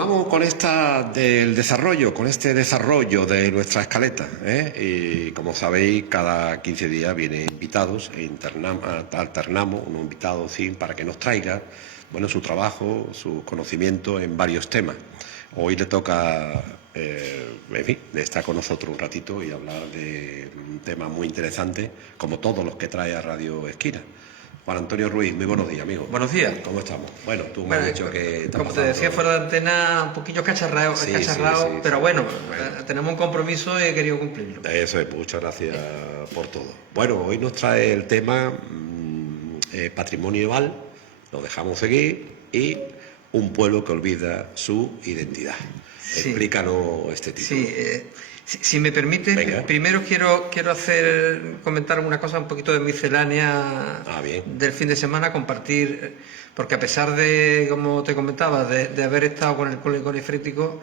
Vamos con este desarrollo de nuestra escaleta, Y como sabéis, cada 15 días vienen invitados e alternamos un invitado para que nos traiga, su trabajo, su conocimiento en varios temas. Hoy le toca, estar con nosotros un ratito y hablar de un tema muy interesante, como todos los que trae a Radio Esquina. Juan Antonio Ruiz, muy buenos días, amigo. Buenos días. ¿Cómo estamos? Bueno, tú me has dicho que... Como te decía fuera de antena, un poquillo cacharrado, Sí, pero sí. bueno, tenemos un compromiso y he querido cumplirlo. Eso es, muchas gracias por todo. Bueno, hoy nos trae el tema patrimonio Val, lo dejamos seguir, y un pueblo que olvida su identidad. Sí. Explícanos este título. Sí, si me permite, Venga. primero quiero comentar alguna cosa, un poquito de miscelánea Bien. del fin de semana, compartir, porque a pesar de, como te comentaba, de haber estado con el cólico nefrítico,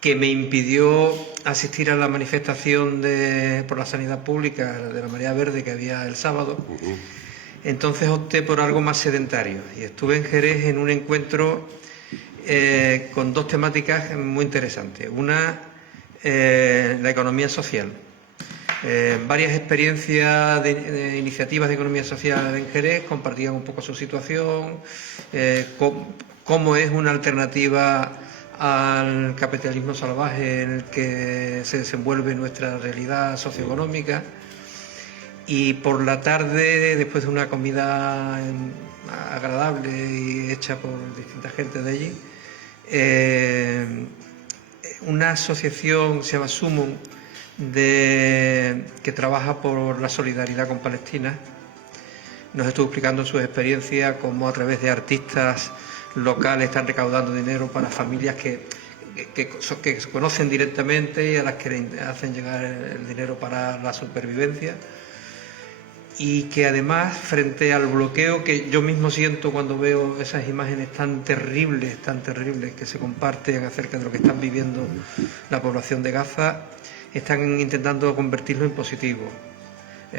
que me impidió asistir a la manifestación por la sanidad pública de la Marea Verde que había el sábado, entonces opté por algo más sedentario y estuve en Jerez en un encuentro con dos temáticas muy interesantes. Una, la economía social. Varias experiencias de iniciativas de economía social en Jerez compartían un poco su situación, cómo es una alternativa al capitalismo salvaje en el que se desenvuelve nuestra realidad socioeconómica. Y por la tarde, después de una comida agradable y hecha por distintas gentes de allí, una asociación se llama Sumum, que trabaja por la solidaridad con Palestina, nos estuvo explicando sus experiencias, cómo a través de artistas locales están recaudando dinero para familias que se conocen directamente y a las que le hacen llegar el dinero para la supervivencia. Y que además, frente al bloqueo que yo mismo siento cuando veo esas imágenes tan terribles que se comparten acerca de lo que están viviendo la población de Gaza, están intentando convertirlo en positivo,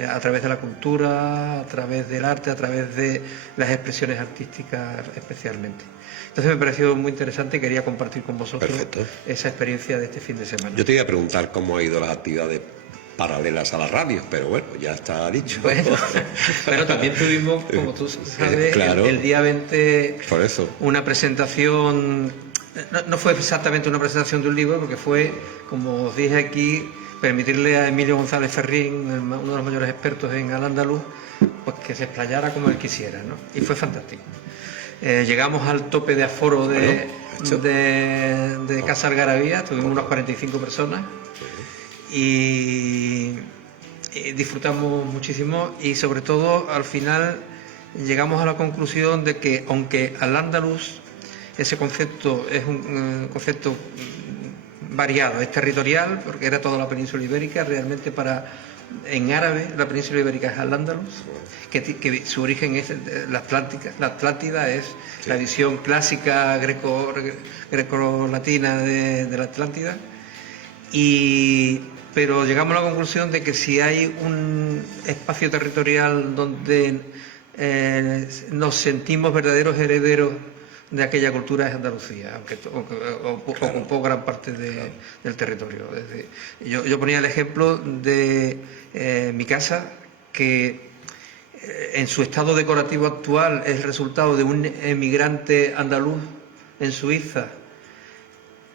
a través de la cultura, a través del arte, a través de las expresiones artísticas especialmente. Entonces me pareció muy interesante y quería compartir con vosotros esa experiencia de este fin de semana. Yo te iba a preguntar cómo ha ido las actividades paralelas a la radio, pero bueno, ya está dicho. Bueno, pero también tuvimos, como tú sabes, claro, el día 20 por eso. Una presentación, no fue exactamente una presentación de un libro, porque fue, como os dije aquí, permitirle a Emilio González Ferrín, uno de los mayores expertos en Al-Ándalus, pues que se explayara como él quisiera, ¿no? Y fue fantástico. Llegamos al tope de aforo de Casa Algarabía, tuvimos unas 45 personas. Y disfrutamos muchísimo y sobre todo al final llegamos a la conclusión de que aunque Al-Ándalus, ese concepto es un concepto variado, es territorial porque era toda la península ibérica, realmente en árabe la península ibérica es Al-Ándalus, que su origen es la Atlántida es la visión clásica greco-latina de la Atlántida. Pero llegamos a la conclusión de que si hay un espacio territorial donde nos sentimos verdaderos herederos de aquella cultura es Andalucía, aunque ocupó gran parte del territorio. Yo ponía el ejemplo de mi casa, que en su estado decorativo actual es el resultado de un emigrante andaluz en Suiza,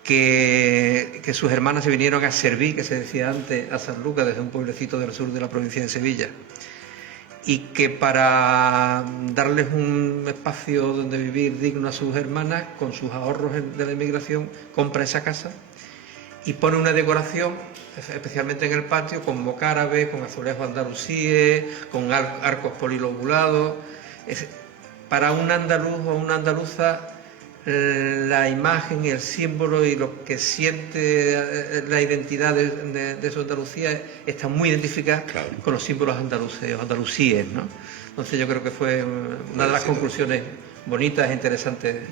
que sus hermanas se vinieron a Serví, que se decía antes, a San Lucas, desde un pueblecito del sur de la provincia de Sevilla, y que para darles un espacio donde vivir digno a sus hermanas, con sus ahorros de la inmigración, compra esa casa y pone una decoración, especialmente en el patio, con mocárabes, con azulejos andalusíes, con arcos polilobulados. Para un andaluz o una andaluza, la imagen y el símbolo y lo que siente la identidad de su Andalucía está muy identificada con los símbolos andalusíes, ¿no? Entonces yo creo que fue una de las conclusiones bonitas e interesantes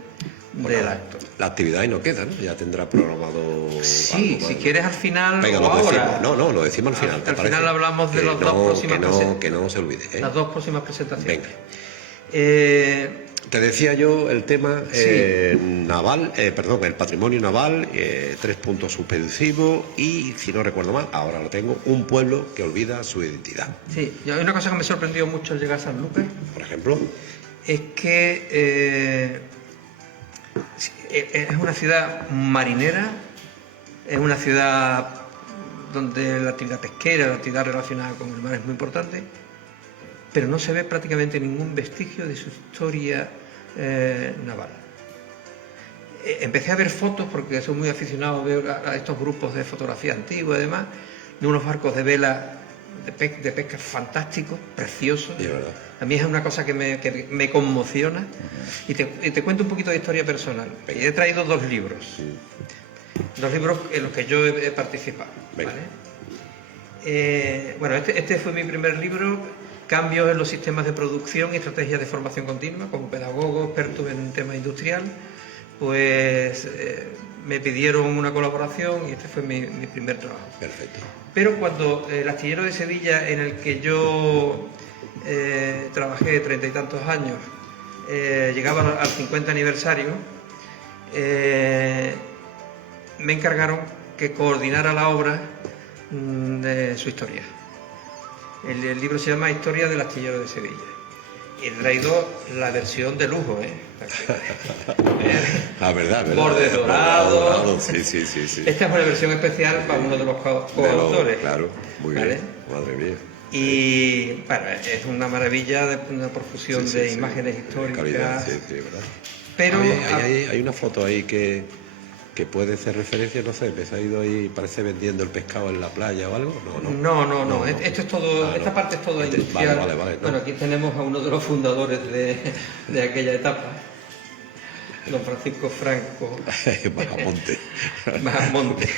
del acto. La actividad ahí no queda, ¿no? Ya tendrá programado. Sí, si quieres al final. Venga, o ahora. lo decimos al final. Al final hablamos de las dos próximas presentaciones. Que no se olvide. Las dos próximas presentaciones. Venga. Te decía yo el tema Sí. naval, perdón, el patrimonio naval, 3 puntos suspensivos y, si no recuerdo mal, ahora lo tengo, un pueblo que olvida su identidad. Sí, y hay una cosa que me sorprendió mucho al llegar a Sanlúcar, Por ejemplo, es que es una ciudad marinera, es una ciudad donde la actividad pesquera, la actividad relacionada con el mar es muy importante, pero no se ve prácticamente ningún vestigio de su historia naval. Empecé a ver fotos, porque soy muy aficionado a ver a estos grupos de fotografía antigua y demás, de unos barcos de vela de pesca fantásticos, preciosos. sí, ¿verdad? A mí es una cosa que me conmociona. Y te cuento un poquito de historia personal. Y he traído 2 libros. 2 libros en los que yo he participado. Venga. ¿Vale? Bueno, este fue mi primer libro, Cambios en los sistemas de producción y estrategias de formación continua. Como pedagogo experto en tema industrial, pues me pidieron una colaboración y este fue mi primer trabajo. Perfecto. Pero cuando el astillero de Sevilla, en el que yo trabajé 30 y tantos años, llegaba al 50 aniversario, me encargaron que coordinara la obra de su historia. El libro se llama Historia del astillero de Sevilla. Y he traído la versión de lujo, La verdad, ¿verdad? Borde dorado. Sí, sí, sí, sí. Esta es una versión especial para uno de los coautores. Claro, muy ¿Vale? bien. Madre mía. Y bueno, es una maravilla, una profusión Sí, sí, de sí. imágenes históricas. Calidad, sí, sí, ¿verdad? Pero Hay una foto ahí que puede hacer referencia, no sé, se ha ido ahí, parece vendiendo el pescado en la playa o algo. no. Esto es todo, esta parte es todo industrial. Vale, no. Bueno, aquí tenemos a uno de los fundadores de aquella etapa, don Francisco Franco Bajamonte. Bajamonte.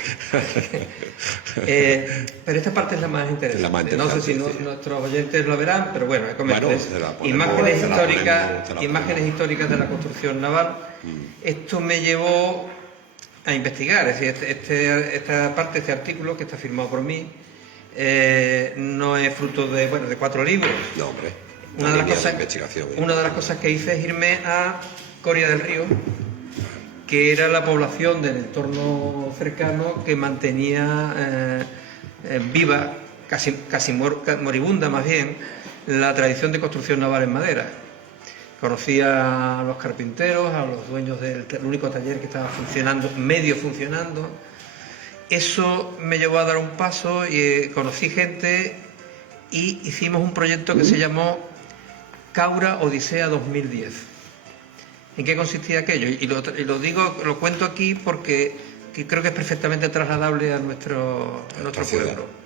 Pero esta parte es la más interesante. La más No sé si interesante, sí. nuestros oyentes lo verán, pero bueno, Bueno, es se la ponemos, imágenes se la históricas, ponemos, se la imágenes ponemos. históricas de la construcción naval. Esto me llevó a investigar, es decir, esta parte, este artículo que está firmado por mí, no es fruto de 4 libros. No, hombre. Una de las Investigación. Una de las cosas que hice es irme a Coria del Río, que era la población del entorno cercano que mantenía viva, casi moribunda más bien, la tradición de construcción naval en madera. Conocí a los carpinteros, a los dueños del único taller que estaba funcionando, medio funcionando. Eso me llevó a dar un paso y conocí gente y hicimos un proyecto que se llamó Caura Odisea 2010. ¿En qué consistía aquello? Y lo digo, lo cuento aquí porque creo que es perfectamente trasladable a nuestro pueblo.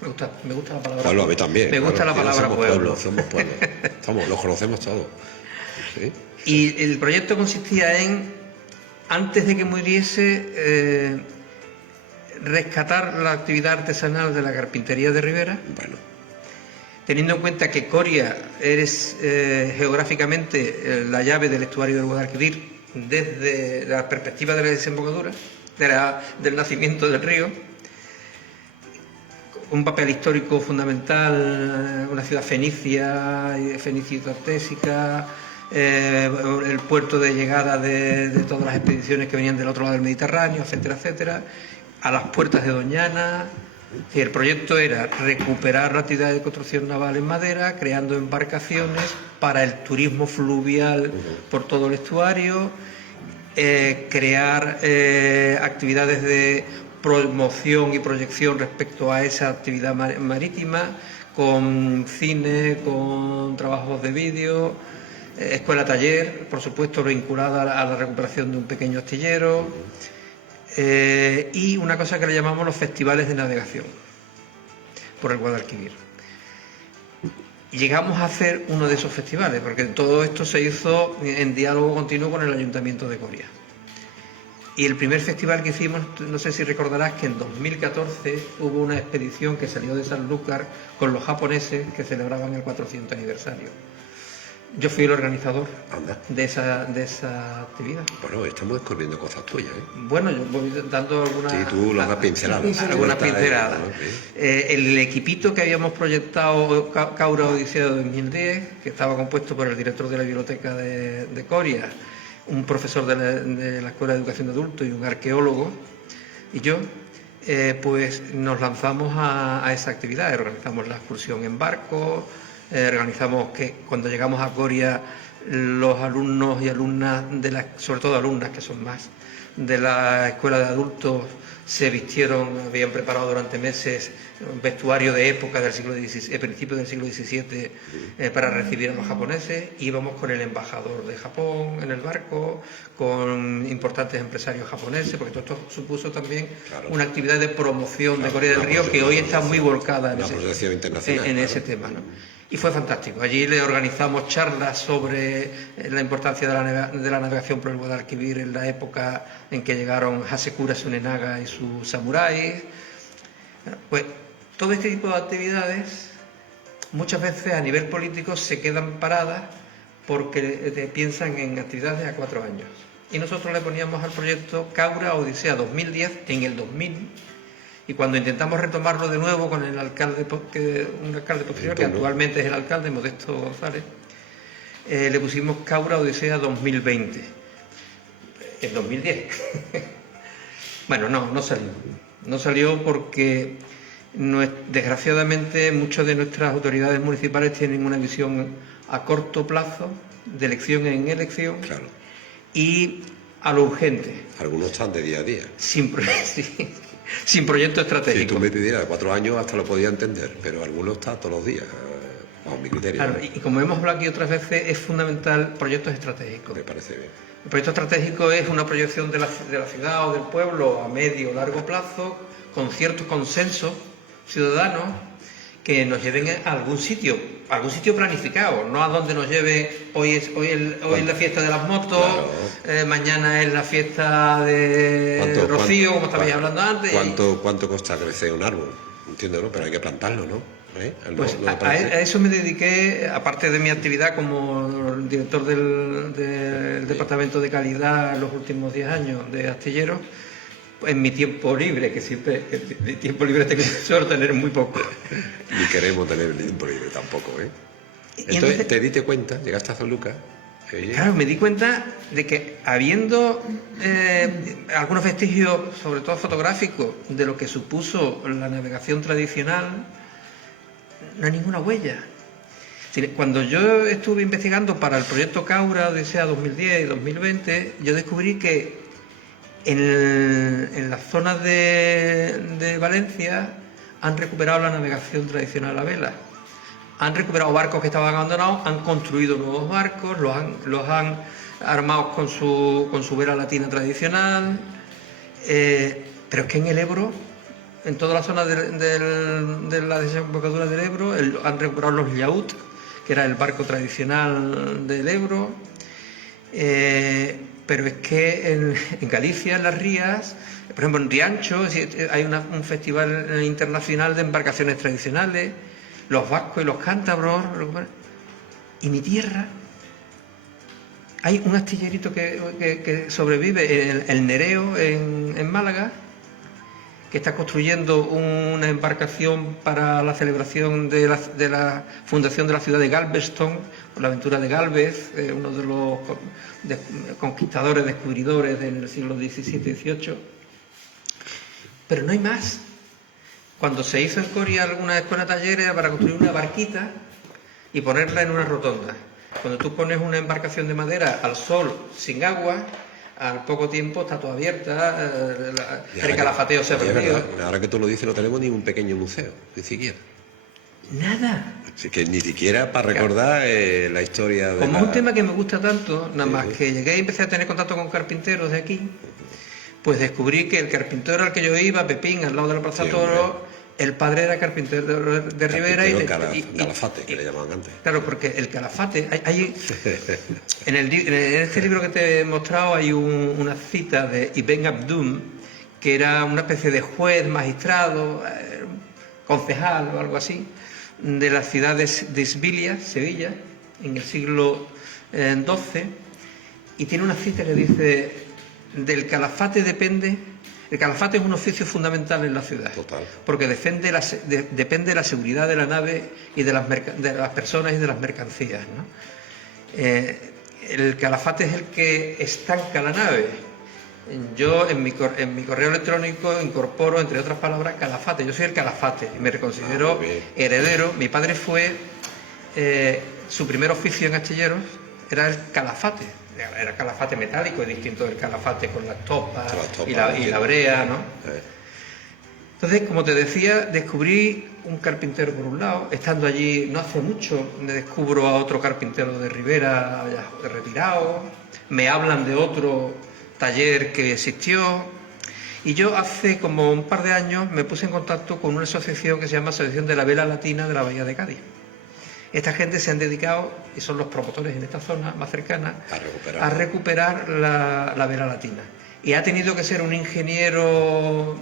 Me gusta la palabra Pueblo, a mí también. Me gusta la palabra pueblo. Somos pueblo. Los conocemos todos. ¿Sí? Y el proyecto consistía en, antes de que muriese, rescatar la actividad artesanal de la carpintería de Ribera. Bueno, Teniendo en cuenta que Coria es geográficamente la llave del estuario del Guadalquivir desde la perspectiva de la desembocadura, del nacimiento del río, un papel histórico fundamental, una ciudad fenicia, fenicio-tartésica, el puerto de llegada de todas las expediciones que venían del otro lado del Mediterráneo, etcétera, etcétera, a las puertas de Doñana. Y el proyecto era recuperar la actividad de construcción naval en madera, creando embarcaciones para el turismo fluvial por todo el estuario, crear actividades de promoción y proyección respecto a esa actividad marítima, con cine, con trabajos de vídeo, escuela-taller, por supuesto vinculada a la recuperación de un pequeño astillero, y una cosa que le llamamos los festivales de navegación por el Guadalquivir. Llegamos a hacer uno de esos festivales, porque todo esto se hizo en diálogo continuo con el Ayuntamiento de Coria. Y el primer festival que hicimos, no sé si recordarás que en 2014 hubo una expedición que salió de Sanlúcar con los japoneses que celebraban el 400 aniversario. Yo fui el organizador Anda. de esa actividad. Bueno, estamos descubriendo cosas tuyas, ¿eh? Bueno, yo voy dando algunas... Sí, tú lo has pincelado. Algunas pinceladas. El equipito que habíamos proyectado, Caura Odisea 2010, que estaba compuesto por el director de la biblioteca de Coria, un profesor de la Escuela de Educación de Adultos y un arqueólogo, y yo, pues nos lanzamos a esa actividad. Organizamos la excursión en barco, organizamos que cuando llegamos a Coria los alumnos y alumnas, sobre todo alumnas que son más, de la escuela de adultos se vistieron, habían preparado durante meses un vestuario de época del siglo XVI, principios del siglo XVII, para recibir a los japoneses. Íbamos con el embajador de Japón en el barco, con importantes empresarios japoneses, porque todo esto supuso también una actividad de promoción de Coria del Río que hoy está muy volcada en ese tema, ¿no? Y fue fantástico. Allí le organizamos charlas sobre la importancia de la navegación por el Guadalquivir en la época en que llegaron Hasekura Tsunenaga y sus samuráis. Pues todo este tipo de actividades muchas veces a nivel político se quedan paradas porque piensan en actividades a 4 años. Y nosotros le poníamos al proyecto Caura Odisea 2010 en el 2000. Y cuando intentamos retomarlo de nuevo con el alcalde, un alcalde posterior, que actualmente es el alcalde, Modesto González, le pusimos Caura Odisea 2020, en 2010. Bueno, no salió. No salió porque, desgraciadamente, muchas de nuestras autoridades municipales tienen una visión a corto plazo, de elección en elección, claro, y a lo urgente. Algunos están de día a día. Sin proyecto estratégico. Si tú me pidieras 4 años hasta lo podía entender, pero algunos están todos los días, bajo mi criterio. Claro, y como hemos hablado aquí otras veces, es fundamental proyectos estratégicos. Me parece bien. El proyecto estratégico es una proyección de la ciudad o del pueblo a medio o largo plazo, con cierto consenso ciudadano, que nos lleven a algún sitio planificado, no a donde nos lleve hoy es la fiesta de las motos, claro. Mañana es la fiesta de Rocío, como estabais hablando antes. ¿Cuánto cuesta crecer un árbol? Entiendo, ¿no? Pero hay que plantarlo, ¿no? Pues a eso me dediqué, aparte de mi actividad como director del Departamento de Calidad en los últimos 10 años de Astilleros. En mi tiempo libre, que siempre de tiempo libre suelo tener muy poco. Ni queremos tener tiempo libre tampoco, ¿eh? Entonces, ¿te diste cuenta? Llegaste a San Lucas. Claro, me di cuenta de que habiendo algunos vestigios, sobre todo fotográficos, de lo que supuso la navegación tradicional, no hay ninguna huella. Cuando yo estuve investigando para el proyecto Caura Odisea 2010 y 2020, yo descubrí que en las zonas de Valencia han recuperado la navegación tradicional a vela. Han recuperado barcos que estaban abandonados, han construido nuevos barcos, los han armado con su vela latina tradicional. Pero es que en el Ebro, en toda la zona de la desembocadura del Ebro, han recuperado los llaút, que era el barco tradicional del Ebro. Pero es que en Galicia, en las Rías, por ejemplo en Riancho, hay un festival internacional de embarcaciones tradicionales, los vascos y los cántabros. Y mi tierra, hay un astillerito que sobrevive, el Nereo en Málaga, que está construyendo una embarcación para la celebración de la fundación de la ciudad de Galveston, por la aventura de Gálvez, uno de los conquistadores, descubridores del siglo XVII y XVIII. Pero no hay más. Cuando se hizo en Coria alguna escuela talleres para construir una barquita y ponerla en una rotonda. Cuando tú pones una embarcación de madera al sol, sin agua, al poco tiempo está toda abierta, el calafateo se ha perdido. Ahora que tú lo dices, no tenemos ni un pequeño museo, ni siquiera. Nada. Así que ni siquiera para recordar la historia de Como es un tema que me gusta tanto, nada más que llegué y empecé a tener contacto con carpinteros de aquí, pues descubrí que el carpintero al que yo iba, Pepín, al lado de la Plaza Toro, el padre era carpintero de Rivera y calafate, que le llamaban antes. Claro, porque el calafate, en este libro que te he mostrado hay una cita de Ibn Abdum, que era una especie de juez, magistrado, concejal o algo así, de la ciudad de Sevilla, en el siglo XII, y tiene una cita que dice: del calafate depende. El calafate es un oficio fundamental en la ciudad. Total. Porque depende de la seguridad de la nave y de las personas y de las mercancías, ¿no? El calafate es el que estanca la nave. Yo en mi correo electrónico incorporo, entre otras palabras, calafate. Yo soy el calafate y me considero heredero. Mi padre fue, su primer oficio en astilleros era el calafate. Era calafate metálico, es distinto del calafate con las topas y la brea, ¿no? Entonces, como te decía, descubrí un carpintero por un lado. Estando allí no hace mucho, me descubro a otro carpintero de Ribera ya retirado. Me hablan de otro taller que existió. Y yo hace como un par de años me puse en contacto con una asociación que se llama Asociación de la Vela Latina de la Bahía de Cádiz. Esta gente se han dedicado, y son los promotores en esta zona más cercana, a recuperar la vela latina. Y ha tenido que ser un ingeniero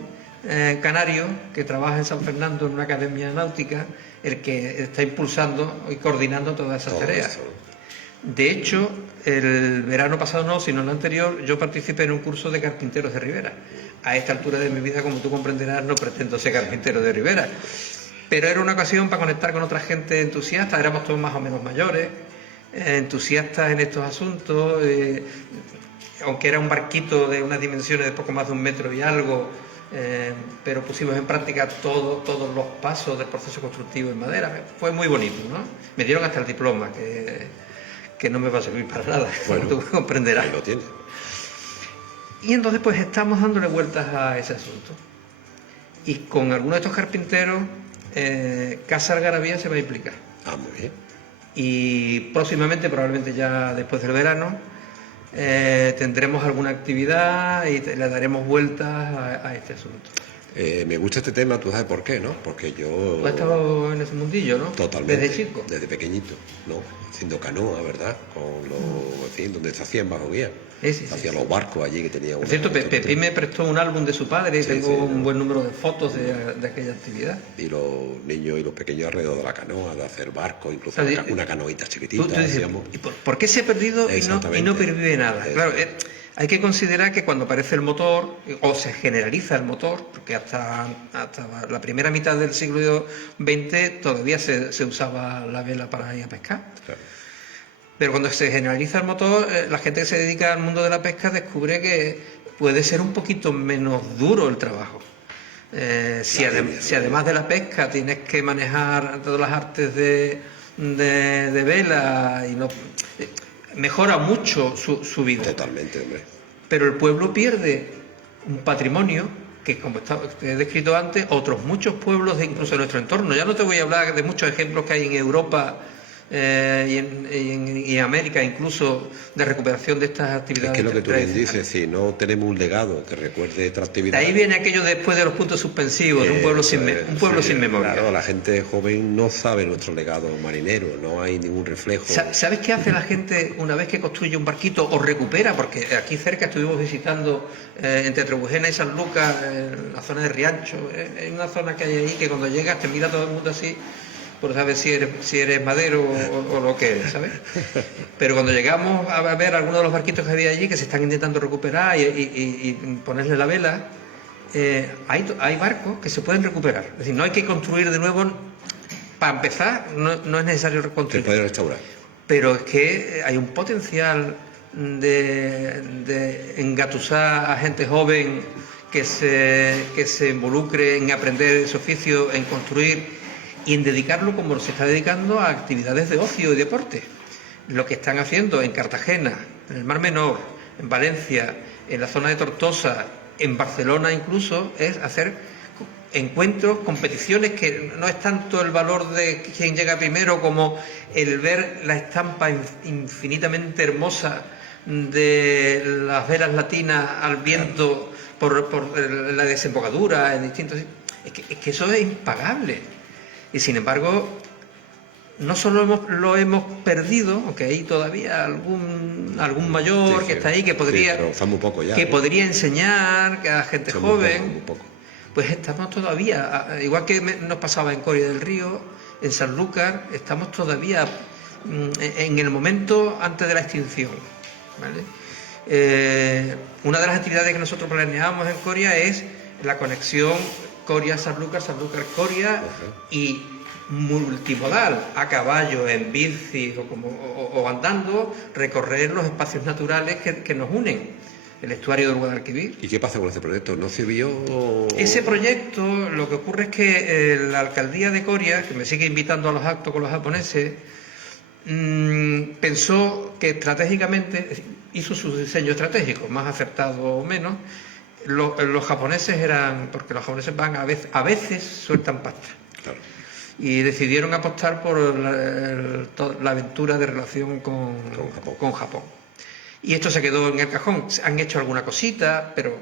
canario que trabaja en San Fernando en una academia náutica el que está impulsando y coordinando todas esas tareas. De hecho, el verano pasado no, sino el anterior, yo participé en un curso de carpinteros de Ribera. A esta altura de mi vida, como tú comprenderás, no pretendo ser carpintero de Ribera. Pero era una ocasión para conectar con otra gente entusiasta. Éramos todos más o menos mayores, entusiastas en estos asuntos, aunque era un barquito de unas dimensiones de poco más de 1 metro y algo, pero pusimos en práctica todos los pasos del proceso constructivo en madera. Fue muy bonito, ¿no? Me dieron hasta el diploma, que no me va a servir para nada, bueno, como tú comprenderás. Ahí lo tienes. Y entonces pues estamos dándole vueltas a ese asunto. Y con algunos de estos carpinteros, Casa Algarabía se va a implicar. Ah, muy bien. Y próximamente, probablemente ya después del verano, tendremos alguna actividad y le daremos vueltas a este asunto. Me gusta este tema, tú sabes por qué, ¿no? Porque yo... Tú has estado en ese mundillo, ¿no? Totalmente. Desde chico. Desde pequeñito, ¿no? Haciendo canoa, ¿verdad? Con los... En fin, donde se hacían bajo guía. Hacía los barcos allí que tenía... Por cierto, Pepí me prestó un álbum de su padre y tengo un buen número de fotos de aquella actividad. Y los niños y los pequeños alrededor de la canoa, de hacer barcos, incluso una canoita chiquitita. Tú dices, ¿por qué se ha perdido y no pervive nada? Claro, hay que considerar que cuando aparece el motor, o se generaliza el motor, porque hasta la primera mitad del siglo XX todavía se usaba la vela para ir a pescar. Claro. Pero cuando se generaliza el motor, la gente que se dedica al mundo de la pesca descubre que puede ser un poquito menos duro el trabajo. Si además de la pesca tienes que manejar todas las artes de vela, y no, mejora mucho su vida. Totalmente, hombre. Pero el pueblo pierde un patrimonio que, como he descrito antes, otros muchos pueblos, incluso de nuestro entorno. Ya no te voy a hablar de muchos ejemplos que hay en Europa y en América, incluso, de recuperación de estas actividades. Es que lo que tú bien dices, si no tenemos un legado que recuerde esta actividad... De ahí viene aquello después de los puntos suspensivos, de un pueblo sin memoria. Claro, la gente joven no sabe nuestro legado marinero, no hay ningún reflejo. ¿Sabes qué hace la gente una vez que construye un barquito o recupera? Porque aquí cerca estuvimos visitando, entre Trebujena y San Lucas, la zona de Riancho. Hay una zona que hay ahí que cuando llegas te mira todo el mundo así, por saber si eres madero o lo que eres, ¿sabes? Pero cuando llegamos a ver algunos de los barquitos que había allí que se están intentando recuperar y ponerle la vela, hay barcos que se pueden recuperar. Es decir, no hay que construir de nuevo. Para empezar, no es necesario reconstruir. Se puede restaurar. Pero es que hay un potencial de engatusar a gente joven que se involucre en aprender ese oficio, en construir y en dedicarlo, como se está dedicando, a actividades de ocio y deporte. Lo que están haciendo en Cartagena, en el Mar Menor, en Valencia, en la zona de Tortosa, en Barcelona incluso, es hacer encuentros, competiciones, que no es tanto el valor de quien llega primero como el ver la estampa infinitamente hermosa de las velas latinas al viento por la desembocadura en distintos... Es que eso es impagable. Y sin embargo, no solo lo hemos perdido, aunque hay todavía algún mayor que está ahí que podría, podría enseñar a la gente joven. Muy poco. Pues estamos todavía, igual que nos pasaba en Coria del Río, en Sanlúcar, estamos todavía en el momento antes de la extinción, ¿vale? Una de las actividades que nosotros planeábamos en Coria es la conexión Coria-Sanlúcar, Sanlúcar-Coria y multimodal, a caballo, en bici o andando, recorrer los espacios naturales que nos unen, el estuario del Guadalquivir. ¿Y qué pasa con este proyecto? ¿No sirvió? Ese proyecto, lo que ocurre es que la alcaldía de Coria, que me sigue invitando a los actos con los japoneses, pensó que estratégicamente hizo su diseño estratégico, más acertado o menos. Los japoneses porque los japoneses van a veces sueltan pasta. Claro. Y decidieron apostar por la aventura de relación con Japón. Y esto se quedó en el cajón. Han hecho alguna cosita, pero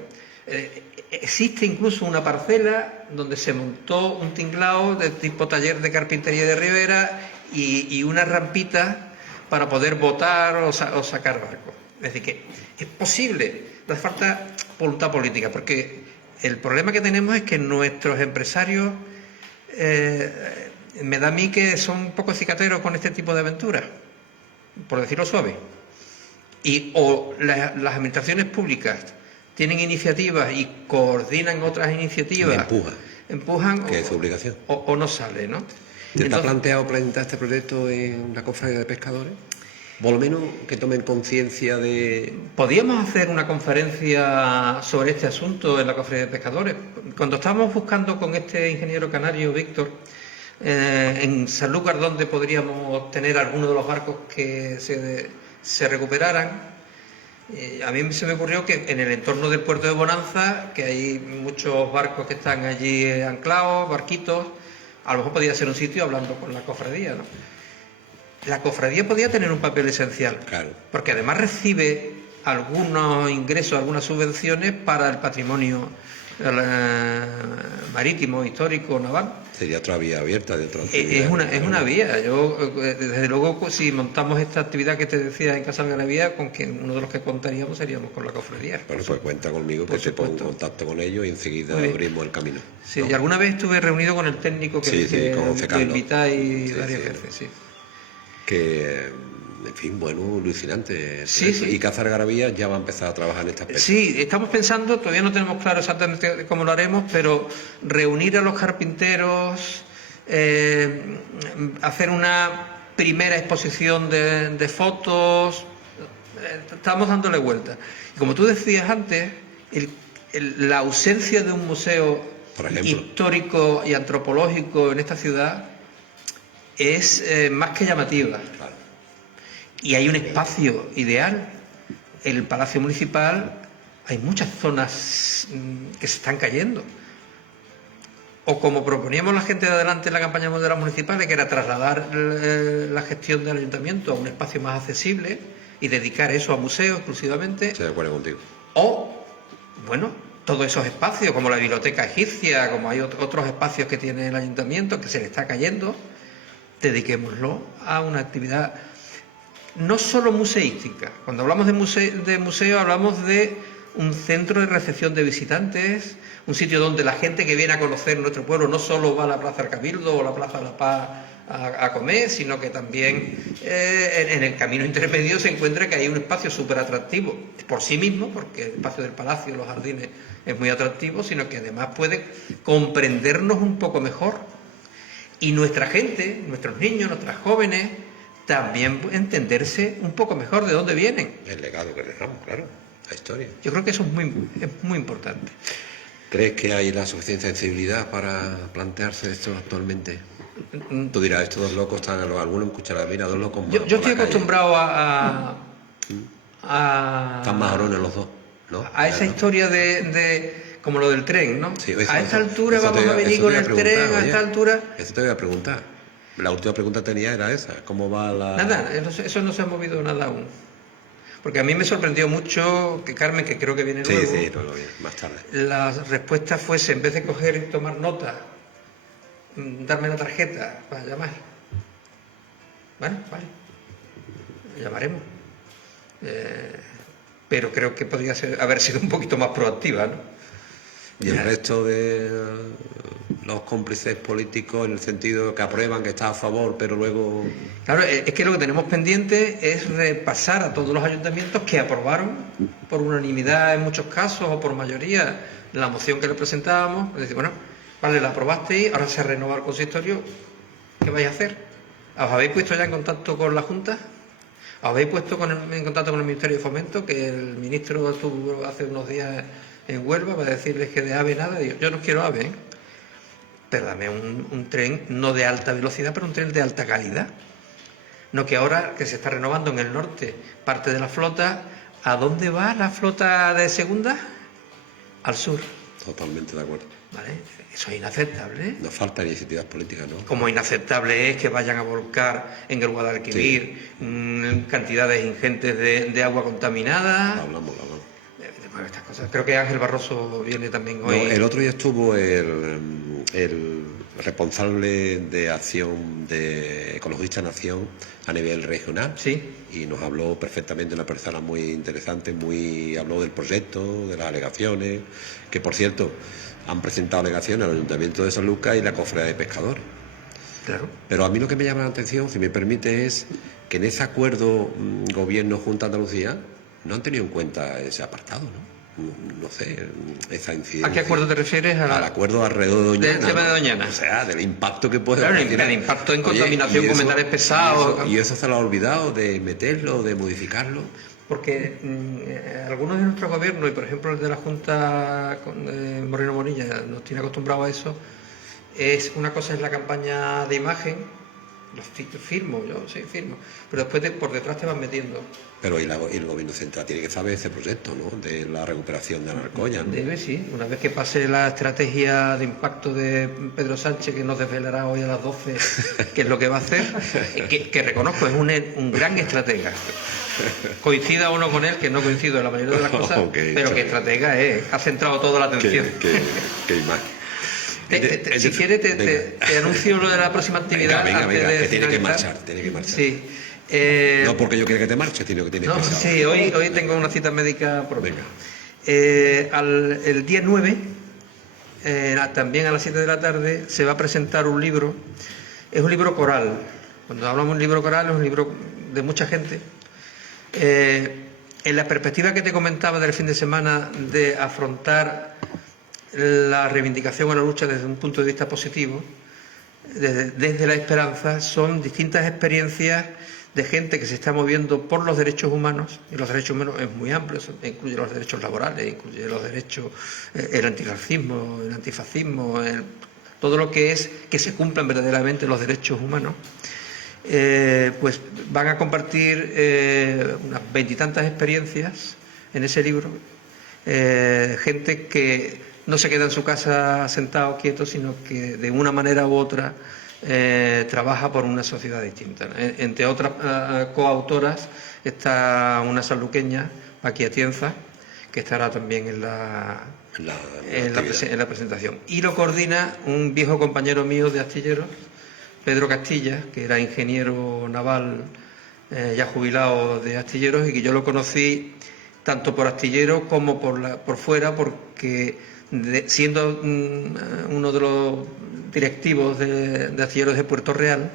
existe incluso una parcela donde se montó un tinglao de tipo taller de carpintería de Rivera y una rampita para poder botar o sacar barcos. Es decir, que es posible, no hace falta voluntad política, porque el problema que tenemos es que nuestros empresarios me da a mí que son un poco cicateros con este tipo de aventuras, por decirlo suave. O las administraciones públicas tienen iniciativas y coordinan otras iniciativas. Empujan que es su obligación. O no sale, ¿no? ¿Te está planteado presentar este proyecto en la Cofradía de Pescadores? Por lo menos que tomen conciencia de... Podíamos hacer una conferencia sobre este asunto en la Cofradía de Pescadores. Cuando estábamos buscando con este ingeniero canario, Víctor, en Sanlúcar, donde podríamos tener algunos de los barcos que se recuperaran, a mí se me ocurrió que en el entorno del puerto de Bonanza, que hay muchos barcos que están allí anclados, barquitos, a lo mejor podía ser un sitio hablando con la cofradía, ¿no? La cofradía podía tener un papel esencial, claro, porque además recibe algunos ingresos, algunas subvenciones para el patrimonio marítimo, histórico, naval. Sería otra vía abierta de otra Es una vía. Yo, desde luego, si montamos esta actividad que te decía en Casa Algarabía, con quien uno de los que contaríamos seríamos con la cofradía. Bueno, pues cuenta conmigo, que te pongo en contacto con ellos y enseguida abrimos el camino. Sí, ¿no? Y alguna vez estuve reunido con el técnico que lo invitáis varias veces, sí. Que, en fin, bueno, alucinante. Sí. Y Casa Algarabía ya va a empezar a trabajar en esta especie. Sí, estamos pensando, todavía no tenemos claro exactamente cómo lo haremos, pero reunir a los carpinteros, hacer una primera exposición de fotos, estamos dándole vuelta. Y como tú decías antes, la ausencia de un museo histórico y antropológico en esta ciudad es más que llamativa. Claro. Y hay un espacio ideal. El Palacio Municipal, hay muchas zonas que se están cayendo. O como proponíamos la gente de adelante en la campaña de las municipales, que era trasladar la gestión del ayuntamiento a un espacio más accesible y dedicar eso a museos exclusivamente. Estoy de acuerdo contigo. O, bueno, todos esos espacios, como la biblioteca egipcia, como hay otros espacios que tiene el ayuntamiento que se le está cayendo, dediquémoslo a una actividad no solo museística. Cuando hablamos de museo hablamos de un centro de recepción de visitantes, un sitio donde la gente que viene a conocer nuestro pueblo no solo va a la Plaza del Cabildo o la Plaza de la Paz a comer, sino que también en el camino intermedio se encuentra que hay un espacio súper atractivo por sí mismo, porque el espacio del palacio, los jardines, es muy atractivo, sino que además puede comprendernos un poco mejor. Y nuestra gente, nuestros niños, nuestras jóvenes, también entenderse un poco mejor de dónde vienen. El legado que dejamos, claro, la historia. Yo creo que eso es muy importante. ¿Crees que hay la suficiente sensibilidad para plantearse esto actualmente? Tú dirás, estos dos locos están, algunos escucharán, mira, dos locos más. Yo estoy acostumbrado a están más orones los dos, ¿no? A esa historia de como lo del tren, ¿no? Sí, a esta altura vamos a venir con el tren, a esta altura... Eso te voy a preguntar. La última pregunta tenía era esa, ¿cómo va la...? Nada, eso no se ha movido nada aún. Porque a mí me sorprendió mucho que Carmen, que creo que viene luego... Sí, luego viene, más tarde. La respuesta fuese, en vez de coger y tomar nota, darme la tarjeta para llamar. Bueno, vale, llamaremos. Pero creo que podría haber sido un poquito más proactiva, ¿no? Y el resto de los cómplices políticos, en el sentido que aprueban, que está a favor, pero luego... Claro, es que lo que tenemos pendiente es repasar a todos los ayuntamientos que aprobaron por unanimidad en muchos casos o por mayoría la moción que le presentábamos. Es decir, bueno, vale, la aprobasteis, ahora se renova el consistorio, ¿qué vais a hacer? ¿Os habéis puesto ya en contacto con la Junta? ¿Os habéis puesto en contacto con el Ministerio de Fomento? Que el ministro estuvo hace unos días en Huelva para decirles que de AVE nada. Yo no quiero AVE, ¿eh? Pero dame un tren no de alta velocidad, pero un tren de alta calidad. No que ahora que se está renovando en el norte parte de la flota, ¿a dónde va la flota de segunda? Al sur. Totalmente de acuerdo. ¿Vale? Eso es inaceptable. Nos falta iniciativas políticas, ¿no? Como inaceptable es que vayan a volcar en el Guadalquivir cantidades ingentes de agua contaminada. Lo hablamos. Bueno, estas cosas. Creo que Ángel Barroso viene también hoy. No, el otro día estuvo el responsable de acción de Ecologista Nación a nivel regional. Sí. Y nos habló perfectamente, una persona muy interesante, habló del proyecto, de las alegaciones, que por cierto han presentado alegaciones al Ayuntamiento de San Lucas y la Cofradía de Pescadores. Claro. Pero a mí lo que me llama la atención, si me permite, es que en ese acuerdo Gobierno-Junta de Andalucía no han tenido en cuenta ese apartado, ¿no? No sé, esa incidencia. ¿A qué acuerdo te refieres? Al acuerdo alrededor de Doñana. Del tema de Doñana. O sea, del impacto que puede Claro, tener. el impacto en contaminación y con eso- metales pesados. Y eso se lo ha olvidado de meterlo, de modificarlo. Porque algunos de nuestros gobiernos, y por ejemplo el de la Junta de Moreno Morilla, nos tiene acostumbrado a eso. Una cosa es la campaña de imagen, los firmo, yo sí firmo, pero después por detrás te van metiendo. Pero y el Gobierno central tiene que saber ese proyecto, ¿no? De la recuperación de Anarcoya, ¿no? Debe, sí. Una vez que pase la estrategia de impacto de Pedro Sánchez, que nos desvelará hoy a las 12, qué es lo que va a hacer, que reconozco, es un gran estratega. Coincida uno con él, que no coincido en la mayoría de las cosas, pero que estratega es, ha centrado toda la atención. Qué imagen. Si quieres, te anuncio lo de la próxima actividad. Venga, que tiene que finalizar. marchar. Sí. No porque yo quiera que te marches, sino que tienes No, pensado. sí, hoy tengo una cita médica propia. Venga. El día 9, también a las 7 de la tarde, se va a presentar un libro. Es un libro coral. Cuando hablamos de un libro coral, es un libro de mucha gente. En la perspectiva que te comentaba del fin de semana de afrontar la reivindicación o la lucha desde un punto de vista positivo, desde la esperanza, son distintas experiencias de gente que se está moviendo por los derechos humanos, y los derechos humanos es muy amplio, incluye los derechos laborales, incluye los derechos, el antirracismo, el antifascismo, todo lo que es que se cumplan verdaderamente los derechos humanos. Pues van a compartir unas 20 y tantas experiencias en ese libro, gente que no se queda en su casa sentado quieto, sino que de una manera u otra trabaja por una sociedad distinta. Entre otras coautoras está una sanluqueña, Paqui Atienza, que estará también en la presentación. Y lo coordina un viejo compañero mío de Astilleros, Pedro Castilla, que era ingeniero naval ya jubilado de Astilleros, y que yo lo conocí tanto por astillero como por fuera, porque siendo uno de los directivos de Astilleros de Puerto Real,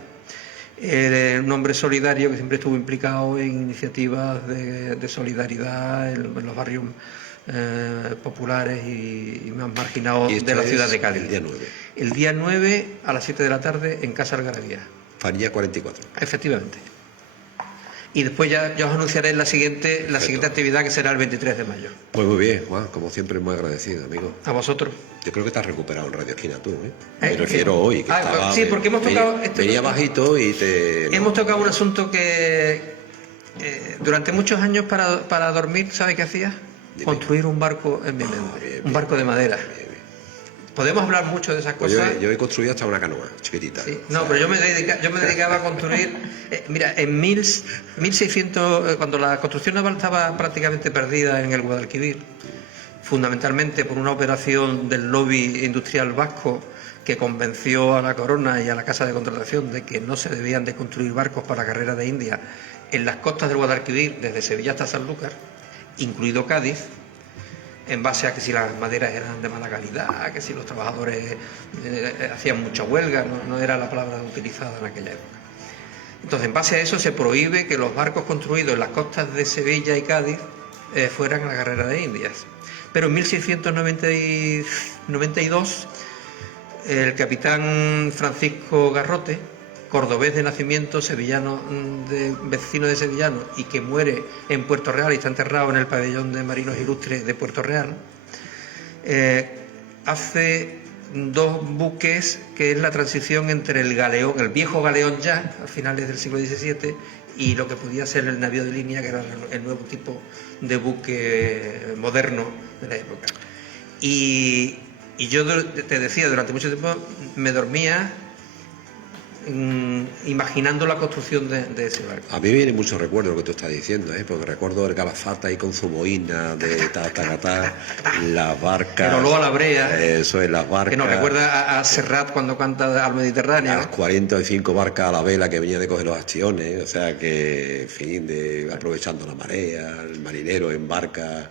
un hombre solidario que siempre estuvo implicado en iniciativas de solidaridad en los barrios populares y más marginados de la ciudad de Cádiz. El día 9. El día 9 a las 7 de la tarde en Casa Algarabía. Faría 44. Efectivamente. Y después ya os anunciaré la siguiente actividad, que será el 23 de mayo. Pues muy bien, Juan, como siempre muy agradecido, amigo. A vosotros. Yo creo que te has recuperado en Radio Esquina tú, ¿eh? Me refiero hoy, que estaba... Sí, porque hemos tocado... Venía bajito y te... Hemos tocado un asunto que durante muchos años para dormir, ¿sabe qué hacía? Dime. Construir un barco en mi mente. Bien, un barco de madera. Bien. Podemos hablar mucho de esas Pues cosas. yo he construido hasta una canoa, chiquitita. Sí, no, pero yo me dedicaba a construir. Mira, en 1600, cuando la construcción naval estaba prácticamente perdida en el Guadalquivir, fundamentalmente por una operación del lobby industrial vasco que convenció a la Corona y a la Casa de Contratación de que no se debían de construir barcos para la carrera de India en las costas del Guadalquivir, desde Sevilla hasta Sanlúcar, incluido Cádiz. en base a que si las maderas eran de mala calidad, que si los trabajadores hacían mucha huelga, no era la palabra utilizada en aquella época. Entonces, en base a eso se prohíbe que los barcos construidos en las costas de Sevilla y Cádiz fueran a la carrera de Indias. Pero en 1692 el capitán Francisco Garrote, cordobés de nacimiento, sevillano, vecino de Sevillano, y que muere en Puerto Real y está enterrado en el pabellón de marinos ilustres de Puerto Real, hace 2 buques que es la transición entre el galeón, el viejo galeón ya, a finales del siglo XVII, y lo que podía ser el navío de línea, que era el nuevo tipo de buque moderno de la época. Y yo te decía, durante mucho tiempo me dormía imaginando la construcción de ese barco. A mí me viene mucho recuerdo lo que tú estás diciendo, porque recuerdo el Galafata ahí con su boina de ta, las barcas. El olor a la brea. Eso es, las barcas. Que nos recuerda a Serrat cuando canta al Mediterráneo. Las 45 barcas a la vela que venían de coger los bastiones, o sea que, en fin, aprovechando la marea, el marinero en barca,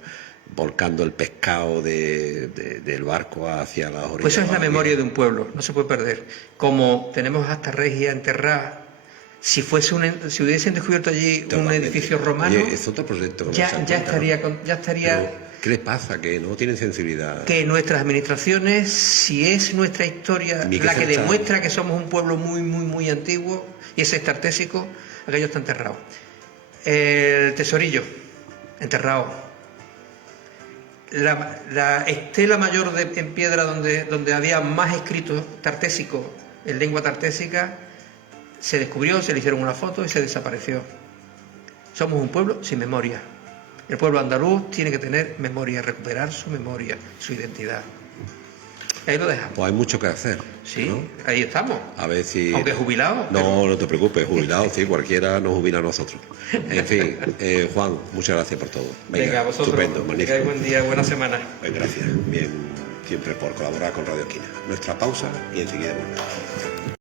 volcando el pescado del barco hacia las orillas. Pues eso es la memoria de un pueblo, no se puede perder. Como tenemos hasta Regia enterrada, si hubiesen descubierto allí un edificio romano, oye, es otro proyecto que ya estaría. Pero, ¿qué les pasa? Que no tienen sensibilidad. Que nuestras administraciones, si es nuestra historia la que demuestra que somos un pueblo muy, muy, muy antiguo y es estartésico, aquello está enterrado. El tesorillo, enterrado. La estela mayor en piedra donde había más escritos tartésicos en lengua tartésica se descubrió, se le hicieron una foto y se desapareció. Somos un pueblo sin memoria. El pueblo andaluz tiene que tener memoria, recuperar su memoria, su identidad. Ahí lo dejamos. Pues hay mucho que hacer. Sí, ¿no? Ahí estamos. A ver si... Aunque jubilado. No te preocupes, jubilado, sí, cualquiera nos jubila a nosotros. En fin, Juan, muchas gracias por todo. Venga, vosotros. Estupendo, magnífico. Buen día, buena semana. Pues gracias, bien, siempre por colaborar con Radio Esquina. Nuestra pausa y enseguida volvemos.